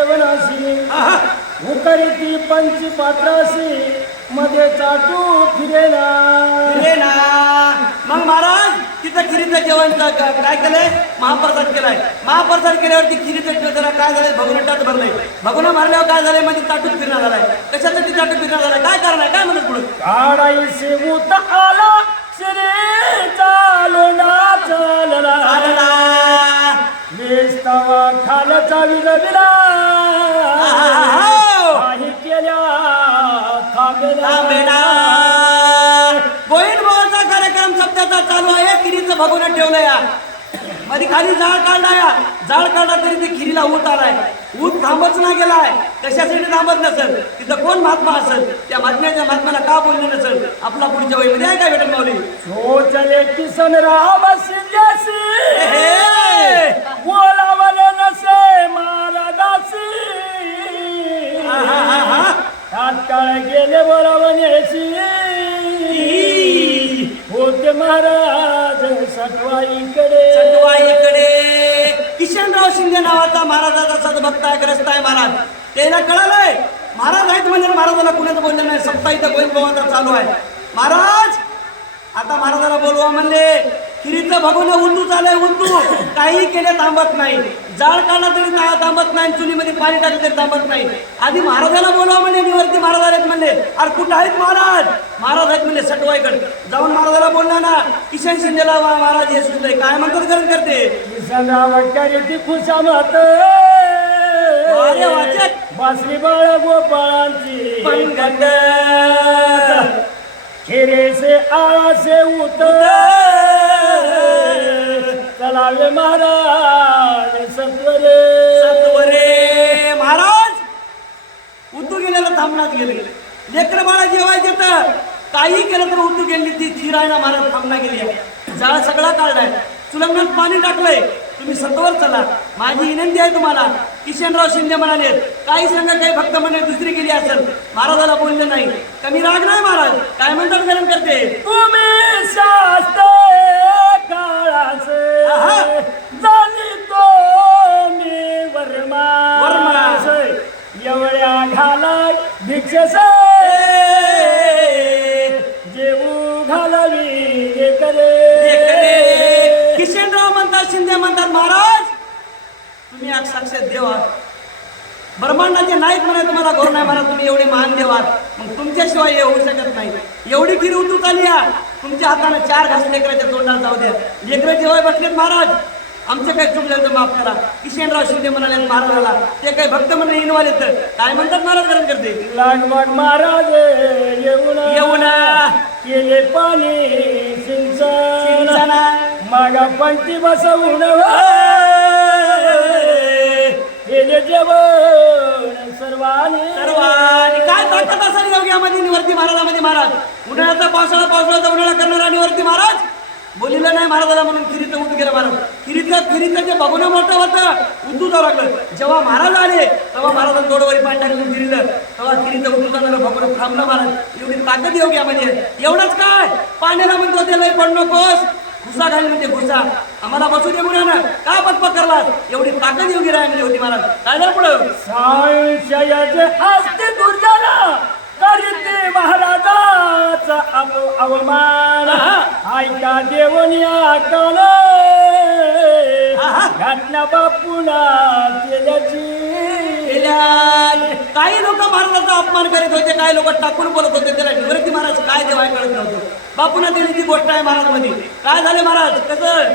जेवणाशी. उकरीती पंची पात्राशी मध्ये चाटू फिरेला. मग महाराज तिथं खिरीचं जेवण काय केलंय? महाप्रसाद केलाय. महाप्रसाद केल्यावरती खिरीचं जरा काय झालंय भगुना टाट भरलंय भगुना भरल्यावर काय झालंय? म्हणजे ताटूत फिरणार झालाय कशासाठी ताटूत फिरणार झालाय काय कारण आहे? काय म्हणत पुढे? काढाई सेवूत आला श्री चालना चालला. वेस्तावा खालचा विजविला काही केल्या थांबेला गोविंद भावाचा कार्यक्रम सप्त्याचा चालू आहे. खिरीचं भगवनं ठेवलं या. मध्ये खाली जाळ काढला या. जाळ काढला तरी ते खिरीला ऊत आलाय. ऊत थांबच ना गेलाय. कशासाठी थांबत नसेल? तिथं कोण महात्मा असेल? त्या महात्म्याच्या महात्म्याला का बोलले नसेल? आपला पुढच्या वयमध्ये आहे काय भेटेल माऊली? सोचले किसन राम हे! बोलावले नसे महाराजासी. तात्काळ गेले बोलावण्याची. होते महाराज. सटवाईकडे सटवाईकडे किशनराव शिंदे नावाचा महाराजाचा सदभक्त आहे ग्रस्त आहे महाराज. त्याला कळालंय महाराज आहेत म्हणजे महाराजाला कुणाचं बोललं नाही. सप्ताह इथं गोविंद भावाचा चालू आहे. महाराज आता महाराजाला बोलवा म्हणले. खिरीचं भगवलं उंदू चालय उंदू. काही केले थांबत नाही. जाळ काढला तरी थांबत नाही चुलीमध्ये पाणी टाकलं तरी थांबत नाही. आधी महाराजाला बोलवा म्हणजे मी वरती महाराज आहेत म्हणले. अरे कुठं आहेत महाराज? महाराज आहेत म्हणले सटवाईकडे जाऊन महाराजाला बोलला ना किशन शिंदेला महाराज हे सुचलंय. काय म्हणतात गरज करते? अरे वाचक. बसली बाळ गोपाळांची. पंगत खेरे से आळा से उतर चलावे महाराज सत्वरे. सत्वरे. महाराज उतू गेलेलं थांबण्यात गेले लेकर बाळा जेवायचे तर काही केलं तर उतू गेली ती चिरायला महाराज थांबला गेली आहे. जाळ सगळा काढलाय चुलंगणात पाणी टाकलंय. तुम्ही सत्वर चला. माझी विनंती आहे तुम्हाला. किशनराव शिंदे म्हणाले काही संघ काही भक्त म्हणे दुसरी गेली असेल. महाराजाला बोलले नाही. कमी राग नाही महाराज. काय म्हणतात गरम करते? तुम्ही शास्त्र काळाचे. आहा. जाणी तो मी वर्मा. वर्मा. एवढ्या घालाय भिक्षसे जेऊ घालावी हे करे. किशनराव म्हणतात शिंदे म्हणतात महाराज तुम्ही आज साक्षात देव. ब्रह्मांडाचे नाईक म्हणे तुम्हाला गौर नाही महाराज तुम्ही एवढे महान देव. आहात मग तुमच्याशिवाय हे होऊ शकत नाही. एवढी खीर उतू आली या तुमच्या हाताने चार घास लेकराच्या तोंडाला जाऊ द्या. लेकरं जेव्हा बसलेत महाराज. आमचं काही चुकलं तर माफ करा. किशनराव शिंदे म्हणाले महाराजाला. ते काही भक्त म्हणून इनवाले तर. काय म्हणतात महाराज करण करते? लागमग महाराज येऊन येऊन केले पाणी सिंचना. मागा पंक्ती बसवून. केले जेवण. सर्वांनी सर्वांनी. काय ताकद असेल योग्यामध्ये? निवर्ती महाराजामध्ये महाराज. उन्हाळ्याचा पावसाळा पावसाळ्याचा उन्हाळा करणारा निवर्ती महाराज. बोलिलं नाही महाराजाला म्हणून खिरीचं उत गेलं महाराज. खिरीतलं खिरीचं जे बघून मोठं होतं. उतू जावं लागलं. जेव्हा महाराज आले तेव्हा महाराजांनी डोळवरी पाणी टाकलं खिरीलं तेव्हा किरीत उतू जाणारं भगवून थांबलं महाराज. एवढी ताकद योग्यामध्ये आहे. एवढंच काय? पाण्याला म्हणतो ते लय पड नकोस. घुसा घाल म्हणजे घुसा आम्हाला बसू दे मुलांना. का पकपक करला एवढी ताकद योगी राहिली होती महाराज काय झालं पुढं? हस्ते दुर्जना करीते महाराजाचा अवमान. ऐका देवनिया काल. बापुना केल्याची केल्या. काही लोक महाराजाचा अपमान करीत होते काही लोक टाकून बोलत होते. त्याला निवृत्ती महाराज काय देवाय कळत नव्हतं. बापून दिली ती गोष्ट आहे महाराजमध्ये काय झाले महाराज? कसं?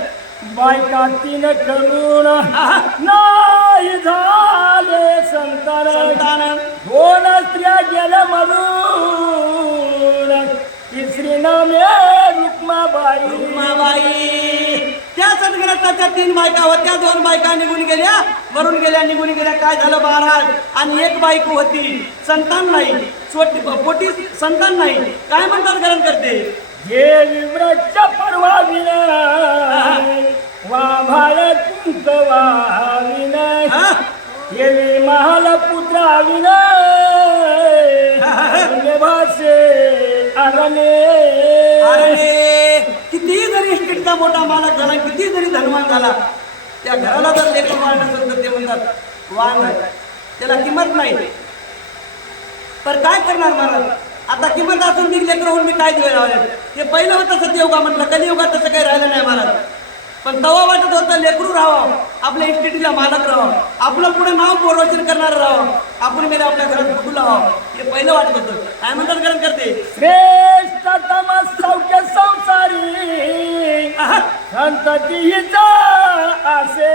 बायका तीन करून नाही झाले संतान. संतान. दोन स्त्रिया गेल्या मरून तिसरी नामे रुक्माबाई. रुक्माबाई. त्या सदग्रस्ताच्या त्या तीन बायका होत्या दोन बायका निघून गेल्या. मरून गेल्या निघून गेल्या. काय झालं महाराज? आणि एक बायको होती संतान नाही. छोटी पोटी संतान नाही. काय म्हणतात गरम करते? हे विव्रत परवा विनय. वा भाळ कुंक विनय. हा? हे महाल पुत्रा विनय. भाषे अरणे. अरे किती जरी इस्टेटचा मोठा मालक झाला किती जरी धनवान झाला त्या घराला जर लेखन वाढ नसेल तर ते म्हणतात वाण त्याला किंमत नाही. पर काय करणार महाराज? आता किंमत असून मी लेकर होऊन मी काय दिवे लावले? ते पहिलं होतं सत्ययुगा म्हटलं कलियुगात तसं काही राहिलं नाही महाराज. पण तवा वाटत होतं लेकरू राहावं आपल्या इन्स्टिट्यूटला मालक राहावं आपलं पुढे नाव रोशन करणार राहावं आपण मेरे आपल्या घरात फुटू लावावं? हे पहिलं वाटत होतं. काय म्हणतात गरज करते? सौख्य संसारी आहा, संततीचा असे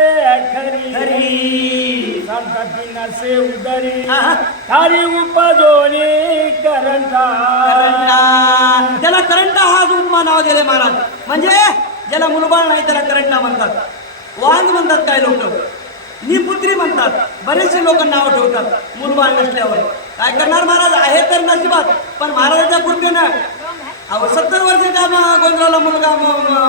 खरी संतती नसे उदरी खाली उपजोनी करंटा करंटा. त्याला करंटा हा उपमा नाव दिले महाराज. म्हणजे ज्याला मुलबाळ नाही त्याला करंटा म्हणतात. वांग म्हणतात काय लोक? निपुत्री म्हणतात. बरेचसे लोक नाव ठेवतात मुलबाळ नसल्यावर. काय करणार महाराज? आहे तर नशिबात पण महाराजाच्या कृपेनं. अहो सत्तर वर्षाच्या म- गोंधळाला मुलगा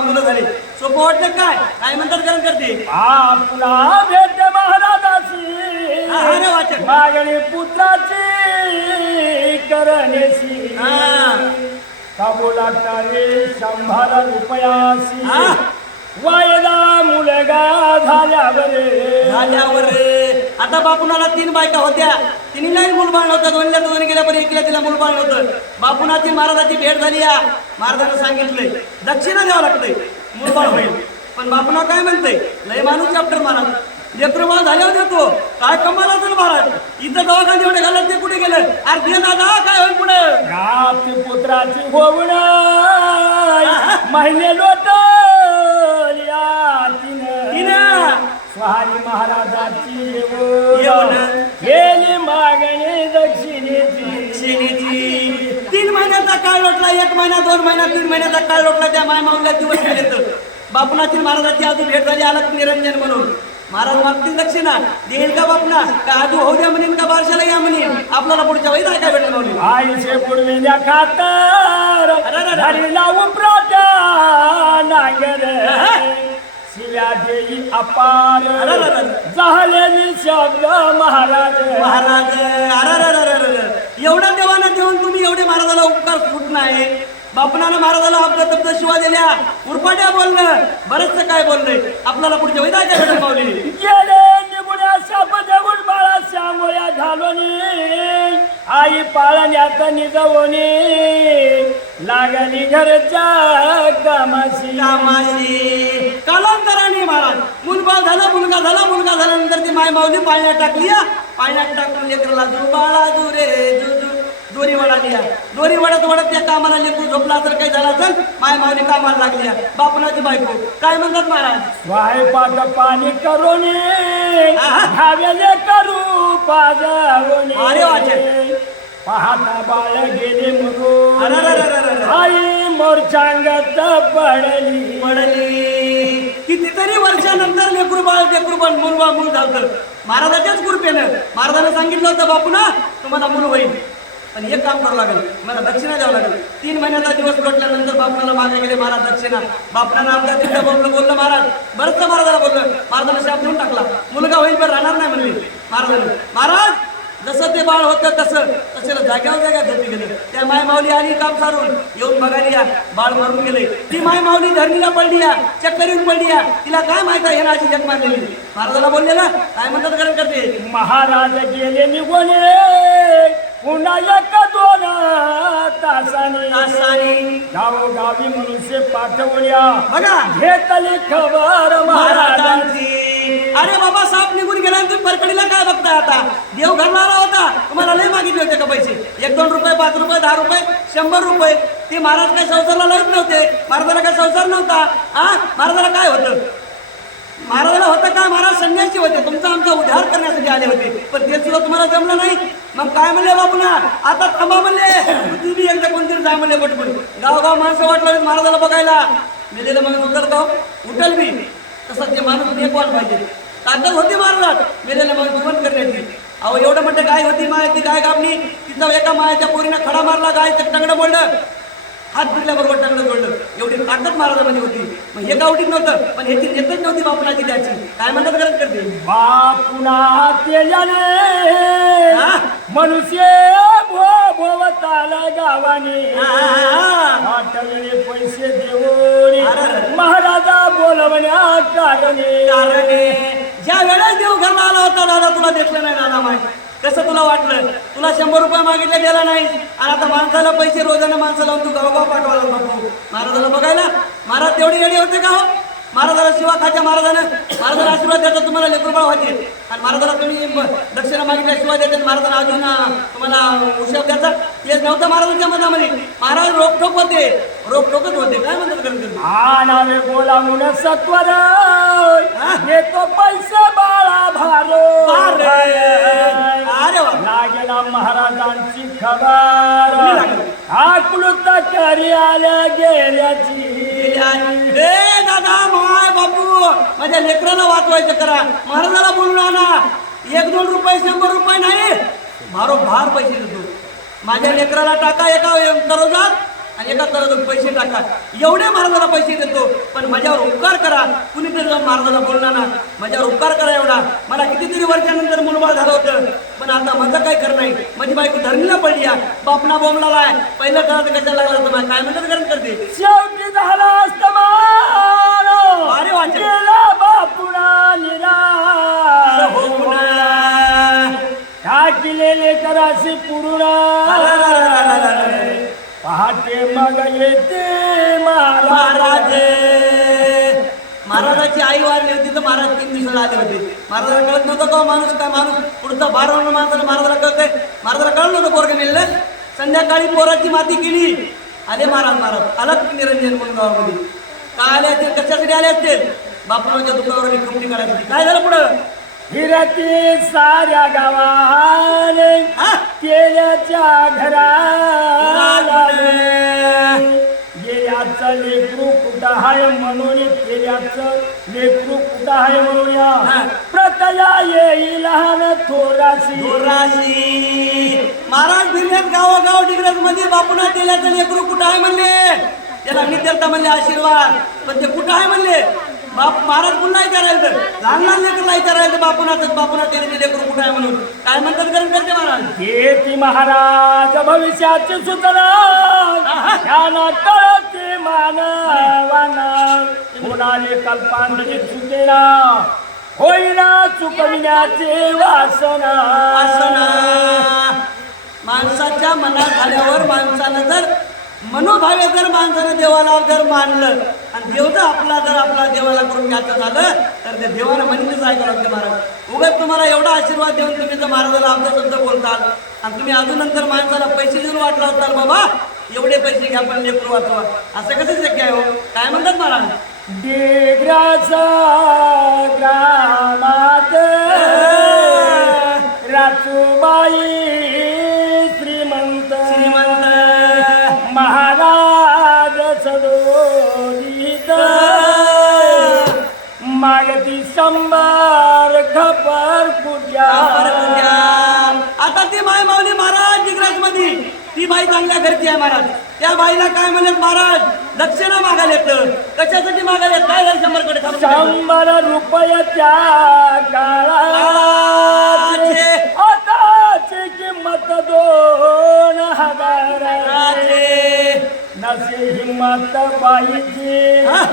मुलं झाली. सोपं वाटतं काय? काय म्हणतात करत करते? आपला भेट महाराजाची हा. मागणी पुत्राची करणेशी हा. कबुला रे शंभर रुपयाशी हा. वायदा मुलगा झाल्यावर. झाल्यावर. रे आता बापुनाला तीन बायका होत्या. तिन्हीलाही मुलबाळ नव्हतं. दोनला दोन गेल्या पण एकीला तिला मुलबाळ नव्हतं. बापुनाची महाराजाची भेट झाली या. महाराजानं सांगितलंय दक्षिणा द्यावं लागतंय. मुलबाळ होईल. पण बापुना काय म्हणतंय? लय माणूस चॅप्टर महाराज लेप्रमाळ झाल्यावर देतो. काय कमाल असेल महाराज? इथं दवाखाने एवढे घालत ते कुठे गेलं? अरे दे दादा काय होईल पुढे? गाती पुत्राची होवण महिने तिनं. स्वारी महाराजाची गेली मागणी दक्षिणेची. तीन महिन्याचा काळ लोटला एक महिना दोन महिना तीन महिन्याचा काळ लोटला त्या माय माऊला दिवस गेले तर. बापनाची महाराजाची अजून भेट झाली आलं निरंजन म्हणून. महाराज मागतील दक्षिणा. देईल का बापना. का आजू होऊ द्या म्हणेन का बारशाला या म्हणेन? आपल्याला पुढच्या वेळी काय भेटलं माऊली आईचे पुरविल्या खातर. धरीला उपराजा नांगर. शिव्या देई अपार. अरररर. झालेली शब्द महाराज. महाराज. एवढ्या देवाना देऊन तुम्ही एवढे महाराजाला उपकार सुट नाही? बापनानं महाराजाला आपल्या तब्द शिवा दिल्या. उरपाट्या बोलणं. बरंचसं काय बोललंय आपल्याला पुढच्या वेळी काय भेटलं माऊली? गेले निगुड्या शाप देऊन बाळा श्यामोया घालोनी. आई पाळण्यात निजवणी लागली घरच्या कामाशी. कामाशी. कालांतराने महाराज मुलगा झाला मुलगा झाला मुलगा झाल्यानंतर ती माय माऊली पाळण्यात टाकली. पाळण्यात टाकून लेकरला जू बाळा जू रे जू जू दोरी वडाली. दोरी वडत वडत त्या कामाला लेकरू झोपला तर काही झाला असेल माय माऊली कामाला लागली. बापनाची बायको काय म्हणतात महाराज स्वयंपाक पाणी करून. घावेले करू पाजावणे अरे वाचे. पाहता बाळ गेले मरून. आई मोरचांगत पडली पडली कितीतरी वर्षानंतर लेकरू बाळ लेकरू बाळ मूल बाळ मूल झालं महाराजाच्याच कृपेनं महाराजानं सांगितलं होतं बापू ना तुम्हाला मूल होईल पण एक काम करावं लागेल मला दक्षिणा द्यावं लागेल. तीन महिन्याचा दिवस लोटल्यानंतर बापणाला मागे गेले महाराज दक्षिणा. बापणानं आमच्या तिथं बोललं बोललं महाराज बरंच महाराजाला बोललं? महाराजानं शाप देऊन टाकला. मुलगा होईल पण राहणार नाही म्हणले. महाराजानं महाराज जसं ते बाळ होतं तसं तसेला जाग्यावर जाग्या धरली गेलं. त्या माय माऊली आली काम सारून. येऊन बघायला या. बाळ मरून गेले ती माय माऊली धरणीला पडली या. चक्कर पडली या. तिला काय माहीत आहे अशी जग मारलेली? महाराजाला बोललेला काय म्हणतात कारण करते? महाराज गेले निघून पुन्हा एक दोन? तासाने. गावोगावी मनुष्य पाठवल्या बघा. घेतली खबर महाराजांची. अरे बाबा साप निघून गेला आणि तुम्ही परकडीला काय बघताय आता? देव घालणारा होता. तुम्हाला लय मागितले होते का पैसे? एक दोन रुपये पाच रुपये दहा रुपये शंभर रुपये. ते महाराज काय संसारला लावत नव्हते? महाराजाला काय संसार नव्हता? हा महाराजाला काय होतं? महाराजाला होतं काय? महाराज संन्यासी होते. तुमचा आमचा उद्धार करण्यासाठी आले होते. पण ते सुद्धा तुम्हाला जमलं नाही. मग काय म्हणले बाबू आता थांबा म्हणले. तुम्ही एकदा कोणतरी जा म्हणले पटपट गावगाव माणसं वाटलं महाराजाला बघायला. मेलेलं माणूस उठल का हो? उठल मी. तसंच ते माणूस नेपाल पाहिजे. ताकद होती महाराज मेलेलं माणूस जिवंत करण्याची. अहो एवढं म्हणते गाय होती माय ती गाय कापणी तिथं एका मायाच्या पोरीनं खडा मारला. गायचं टंगडं बोललं हात फिरल्याबरोबर टाकलं जोडलं. एवढी ताकद महाराजामध्ये होती. मग हे गावठीत नव्हतं पण ह्याची नेतच नव्हती बापणाची त्याची. काय म्हणतात गरज करते? बापुना केल्याने? मनुष्य भोवताला गावाने. पैसे देऊन. महाराजा बोलवण्या कारणे. कारणे. ज्या वेळेस देव घरला आला होता दादा तुला देखलं नाही दादा माय कसं तुला वाटलं? तुला शंभर रुपये मागितले गेला नाही. आणि आता माणसाला पैसे रोजाने माणसाला तू गावगाव पाठवायला बापू महाराजाला बघायला. महाराज तेवढी येडे होते का हो? महाराजाला शिवा खाच्या महाराजानं. महाराजाला आशीर्वाद द्यायचा तुम्हाला लेकरूबाळ व्हायचे. आणि महाराजाला तुम्ही दक्षिणा मागितल्या शिवाय देतात महाराजाला अजून तुम्हाला उशाब द्यायचा. हे नव्हतं महाराजांच्या मनामध्ये. महाराज रोखोक होते. रोखोकच होते. काय म्हणतात गणपती हा नावे बोलावून सत्वर येतो पैसे बाळा भारो. अरे लागेला महाराजांची खबर. कुठली लागेल? आकुलत करी आल्या दादा माय बापू माझ्या लेकराला वाचवायचं करा. महाराजाला बोलून आणा. एक दोन रुपये शंभर रुपये नाही. भारो भार पैसे देतो. माझ्या लेकराला टाका एका तरोजात आणि एका तरोजात पैसे टाका. एवढे महाराजाला पैसे देतो पण माझ्यावर उपकार करा. कुणीतरी जाऊन महाराजाला बोलणार ना माझ्यावर उपकार करा एवढा. मला कितीतरी वर्षानंतर मुलबाळ झालं होतं पण आता माझं काय खरं नाही. माझी बायको धरणीला पडली बापना बोंबला आहे. पहिलं करायचं कशाला लागला तुम्हाला काय म्हणतात गरज करते? शेवटी झाला अस्तमान. अरे वाचा. गेला बापुणा निरा. हो पुन्हा. कराशी पुरुणा पहाटे मग येते महाराज. महाराजाची आई वारली होती तर महाराज तीन दिवसाला आले होते. महाराजाला कळत नव्हतं का माणूस काय माणूस. पुढचा बारा माणसाला महाराजाला कळतंय. महाराजाला कळलं नव्हतं पोरग मिळलं संध्याकाळी पोराची माती केली. आले महाराज महाराज. की निरंजन म्हणून गावामध्ये. काय आले असतील? कशासाठी आले असतील? बापरावच्या दुकानावर कंपनी काढायची काय झालं पुढं? फिरती साऱ्या गावाने? केल्याच्या घराला. गेल्याचं लेकरू कुठं हाय म्हणून केल्याचं लेकरू कुठं हाय म्हणून या. प्रतया येईल लहान थोराशी. राशी महाराज फिरल्यात गावोगाव डिग्रजमध्ये बापुना तेल्याचं लेकरू कुठं आहे म्हणले? त्याला नित्यता म्हणले आशीर्वाद. पण ते कुठं आहे म्हणले? बाप महाराज पुन्हा विचारायचं लहान लहान लेकरला विचारायचं बापुनाच बापुना तेल्याचे लेकरू कुठं आहे म्हणून. काय म्हणतात गरज करते महाराज? हेती महाराज भविष्याची सूचना ध्याना कळते मानवाना. कुणाले कल्पांतरी चुकेना होईना चुकविण्याचे वासना. वासना. माणसाच्या मनात आल्यावर माणसानं जर मनोभावे जर माणसानं देवाला जर मानलं आणि देव जर आपला जर आपला देवाला करून घ्यायचं झालं तर ते देवाला म्हणीतच ऐकावं लागतं महाराज. उगाच तुम्हाला एवढा आशीर्वाद देऊन तुम्ही जर महाराजाला आमचा शब्द बोलताल आणि तुम्ही अजून नंतर माणसाला पैसे देऊन वाटला होताल बाबा एवढे पैसे घ्या पण लेकरू वाचवा. असं कसं शक्य आहे हो? काय म्हणतात महाराज? ग्रामात राचूबाई शंभर खपर द्या. आता ती माय माऊली महाराज दिग्राजमध्ये ती बाई चांगल्या घरची आहे महाराज त्या बाईला काय म्हणत महाराज दक्षिणा मागायला येतं कशासाठी मागायला येत काय झालं शंभरकडे. शंभर रुपयाच्या काळाचे. आताची किंमत दोन हजार राजे. नसे हिंमत बाईची हा?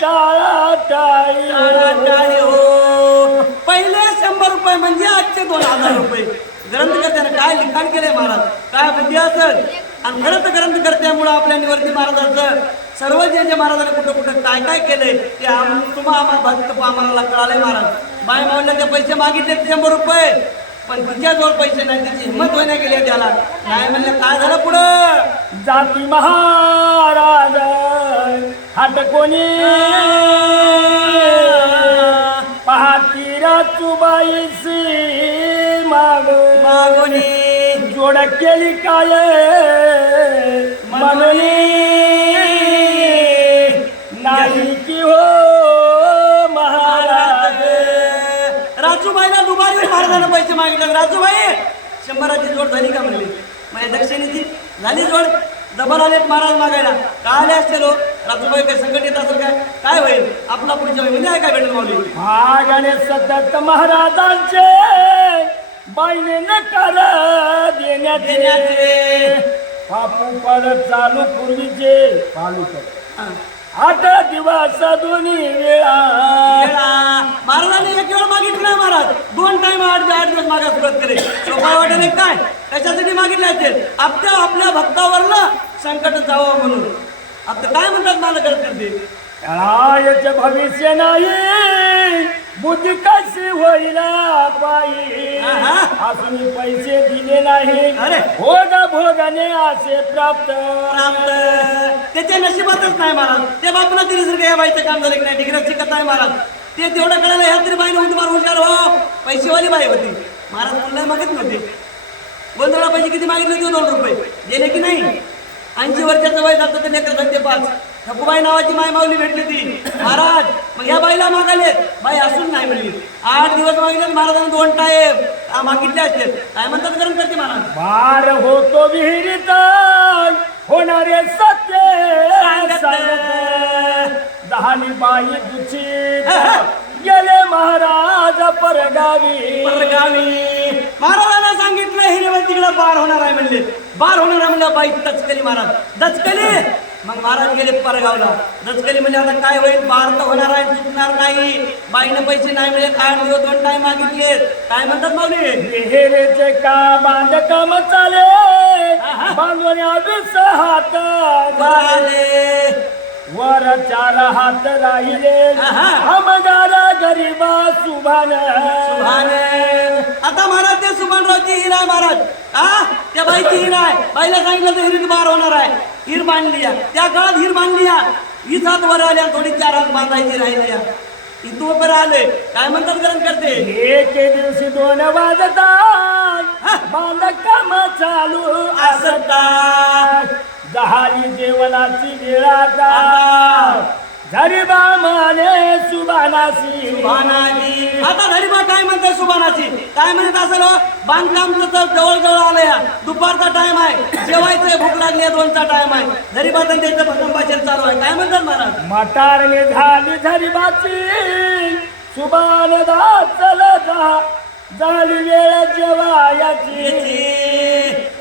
तरी टाळा टाळी काय हो. पहिले शंभर रुपये म्हणजे आजचे दोन हजार रुपये. ग्रंथकर्त्यानं काय लिखाण केलंय महाराज? काय बुद्धी असेल? आणि तर ग्रंथकर्त्यामुळं आपल्या निवर्ती महाराजांचं सर्व जे जे महाराजांनी कुठं कुठं काय काय केलंय ते आम तुम्हा आम्हाला भक्त आम्हाला कळालंय महाराज. बाय मावल्याचे पैसे मागितले शंभर रुपये. पण तिच्याजवळ पैसे नाही त्याची हिंमत होईना गेली त्याला. नाही म्हणलं काय झालं पुढं? जाती महाराज. हात कोणी? पहाती राचूबाईसी माग. मागोनी. जोड केली काय? म्हणली नाही की हो महाराज. राजूबाईला दुबारी महाराजांना पैसे मागितले. राजूबाई शंभराची जोड झाली का म्हणली? माझ्या दक्षिणेची झाली जोड? डबल आलेत महाराज मागायला. का आले असते लो राजूबाई काय संकट येत असेल काय? काय होईल? आपला पुढच्या वेळी आहे काय भेटेल माऊली? भागाने सतत महाराजांचे बाईने नकार देण्याचे. देण्याचे. बापू परत चालू पूर्वीचे. चालू कर. आठ दिवस दोन्ही वेळा. महाराजांनी एक वेळ मागितलं नाही महाराज. दोन टाइम आठ आठ दिवस मागा सुरुवात केली. सोपा वाटेल काय? त्याच्यासाठी मागितले असेल आपल्या आपल्या भक्तावरनं संकट जावं म्हणून. आता काय म्हणतात मला करते ते याचे भविष्य नाही. बुद्धी कशी होईल आहा. असून पैसे दिले नाही. अरे. भोग भोगाने असे प्राप्त. प्राप्त. त्याच्या नशिबातच नाही महाराज. ते बापूला तरी जर या बाईचं काम झालं की नाही डिग्रजची कथा आहे महाराज. ते तेवढं कळालं ह्या तरी बाईने होती मार हुशार हो पैसेवाली बाई होती. महाराज मुलं मागत नव्हते गोंधळा पैसे किती मागितले? होते दोन रुपये. गेले की नाही? ऐंशी वर्षाचं वय झालं ते लेकर धंदे पाच. ठकूबाई नावाची माय माऊली भेटली ती. महाराज मग ह्या बाईला मागाले बाई असून नाही म्हणली आठ दिवस मागितले महाराजांनी दोन टाईम मागितले असते. काय म्हणतात करून करते महाराज? बार होतो विहिरीत होणारे सत्य. दहानी बाई दुचित गेले महाराज परगावी. परगावी. महाराजांना हिरेवर तिकडे बार होणार आहे म्हणले. बार होणार आहे म्हणलं बाई दचकली महाराज. दचकली? मग महाराज गेले परगावला. दचकली म्हणजे आता काय होईल? बार तर होणार आहे चुकणार नाही. बाईनं पैसे नाही मिळेल आठ दिवस दोन टाइम मागितले काय म्हणतात माऊली? विहिरीचे का बांधकाम चाले. बांधवण्या वीस हात आले वर चार हात राहिले. आहा. आमदार गरीबा सुभान. सुभाने. आता महाराज ते सुभानरावची हिर आहे महाराज. हा त्या बाईची हिर आहे. बाईला सांगितलं तर हिरीत बार होणार आहे. हिर बांधली आहे. त्या काळात हिर बांधली आहे. हीच हात वर आल्या थोडी चार हात बांधायची राहिली आहे. इथं वर आले. काय म्हणतात ग्रंथ करते? एक दिवशी दोन वाजतात. बांधकाम चालू असतात. दहाली जेवणाची वेळ आता. गरीबा माने सुभानासी सुभानाची आता धरीबा काय म्हणते सुभानाची काय म्हणत असेल हो? बांधकाम तर जवळ जवळ आलंय दुपारचा टाइम आहे. जेवायचंय भूक लागली आहे दोनचा टाइम आहे. धरीबा त्यांचं भजन भाषण चालू आहे. काय म्हणतात महाराज? मटारने झाली झरीबाची सुभान चल जा. झाली वेळ जेवायाची.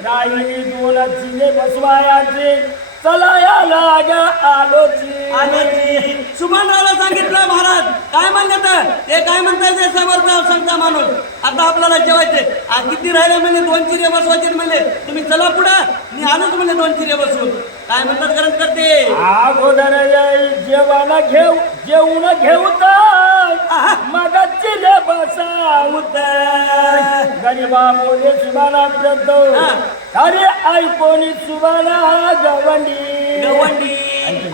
राहिली दोन चिले बसवायाची. चलाया लाग आलोची. आलोची. सुभानरावला सांगितलं महाराज. काय म्हणले तर? ते काय म्हणतात ते समोरचा सांगता माणूस. आता आपल्याला जेवायचे किती राहिले म्हणजे दोन चिरे बसवायचे म्हणले तुम्ही चला पुढं. मी आलोच म्हणले दोन चिरे बसून. काय म्हणतात गरज करते? अगोदर येई जेवण घेऊ जेवण मग चिले बसावत गरीबा बोले सुबाना प्रत अरे ऐकोनी सुबाना गवंडी. गवंडी.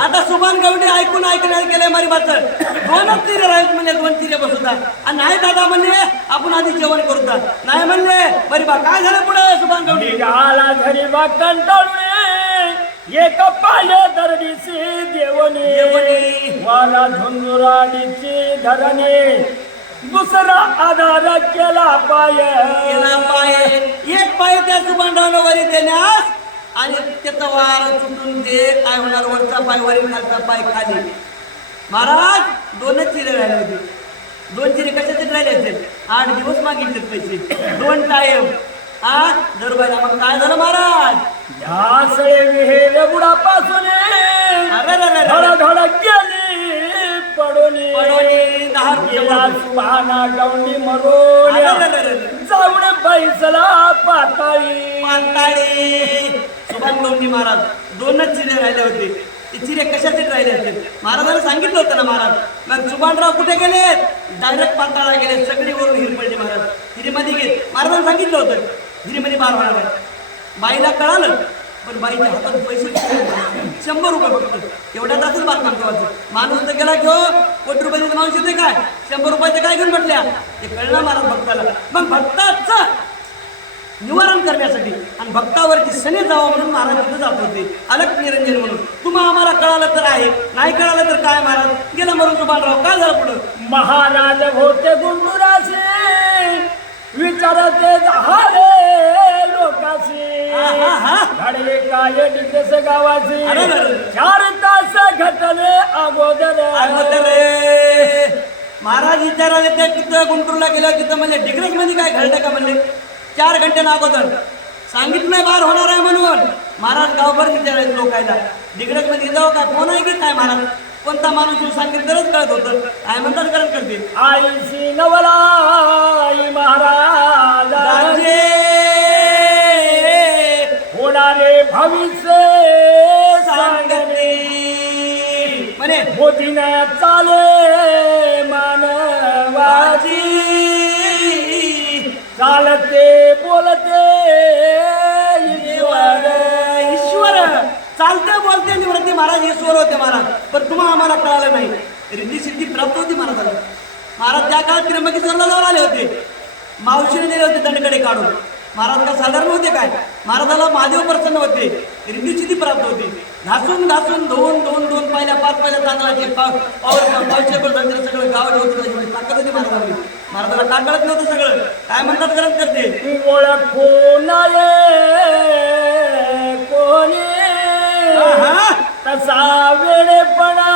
आता सुभान गवंडी ऐकून ऐकण्यात गेले मारी बाचं दोनच चिरे राहिले म्हणले दोन चिरे बसवता आणि नाही दादा म्हणले आपण आधी जेवण करूता नाही म्हणले बरी बा काय झालं पुढे सुभान गवंडी? निघाला गरीबा कंटाळूने एक पाय दरडीचे देवणी. वाला झुंजुराडीचे धरणे. दुसरा आधार केला पाय. केला पाय. एक पाय त्या सुभानरावनं वरी देण्यास आणि त्याचा वार चुटून दे काय होणार वरचा पाय वरी खालचा पाय खाली. महाराज दोनच चिरे राहिले होते. दोन चिरे कशाचे राहिले असेल आठ दिवस मागितले पैसे. दोन टाइम हा? दरबारा मग काय झालं महाराज? ढासळे विहेर बुडापासून अरे रे रे धड रे. धड गेली पडोली. पडोली, दहा गेला सुभाना गवंडी रे. जाऊन बैसला पाताळी. पाताळी. सुभान गवंडी महाराज दोनच चिरे राहिले होते. ते चिरे कशाचे राहिले होते? महाराजांना सांगितलं होतं ना महाराज. मग सुभानराव कुठे गेले डायरेक्ट पाताळा गेले सगळी वरून हिरपडली महाराज. हिरीमध्ये गेले. महाराजांना सांगितलं होतं. हिरीमध्ये बार होणार आहे बाईला कळालं पण बाईच्या हातात पैसे शंभर रुपये फक्त. एवढ्यात असेल बातम्या गावाचं माणूस तर गेला घेऊ कोटी रुपयाचे माणूस येते काय? शंभर रुपयाचं काय घेऊन म्हटल्या ते कळलं मला भक्ताला. मग भक्ताचं निवारण करण्यासाठी आणि भक्तावरती सने जावं म्हणून महाराज तिथं जात होते. अलग निरंजन म्हणून. तुम्हा आम्हाला कळालं तर आहे. नाही कळालं तर काय महाराज? गेलं म्हणून सुभानराव काय झालं पुढं? महाराज होते गुंडुराशी विचारते झाले लोकाशी. घडले काय डिग्रेस गावाची. चार तास घटने अगोदर. रे. महाराज विचारायला ते तिथं गुंटूरला गेलं तिथं म्हणजे डिग्रजमध्ये काय घडलं का म्हणले? चार घंटे अगोदर. सांगितलं बार होणार आहे म्हणून. महाराज गावभर विचारायचं लोकायला डिग्रजमध्ये जाऊ काय फोन आहे की काय महाराज. कोणता माणूस येऊन सांगितलं तरच कळत होतं. काय म्हणतात करते आईशी नवलाई महाराज. राजे होणारे भविष्य सांगते. म्हणे. मोदीन चाले मानवाची चालते बोलते. चालते बोलते निवृत्ती महाराज ईश्वर होते महाराज. पण तुम्हाला आम्हाला कळालं नाही. रिद्धी सिद्धी प्राप्त होती महाराजाला महाराज त्या काळात त्र्यंबकेश्वरला जाऊन आले होते. मावशीने दिले होते दंडकडे काढून. महाराज का साधारण होते काय? महाराजाला महादेव प्रसन्न होते. रिद्धी सिद्धी प्राप्त होती. घासून घासून दोन दोन दोन पहिल्या पाच पहिल्या तांदळाचे पाव सगळं गाव होतं ताकद होती महाराजांनी. महाराजाला काय कळत नव्हतं सगळं. काय म्हणतात करत करते कोणी तसा वेळेपणा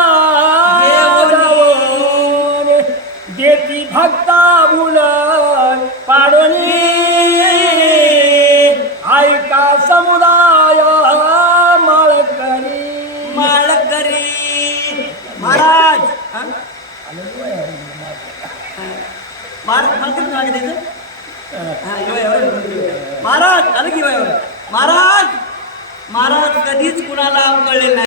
देती भक्ता भुलन पाडोनी. ऐका समुदाय माळकरी. माळकरी. महाराज. महाराज महाराज आलं की महाराज! महाराज कधीच कुणाला कळले नाही.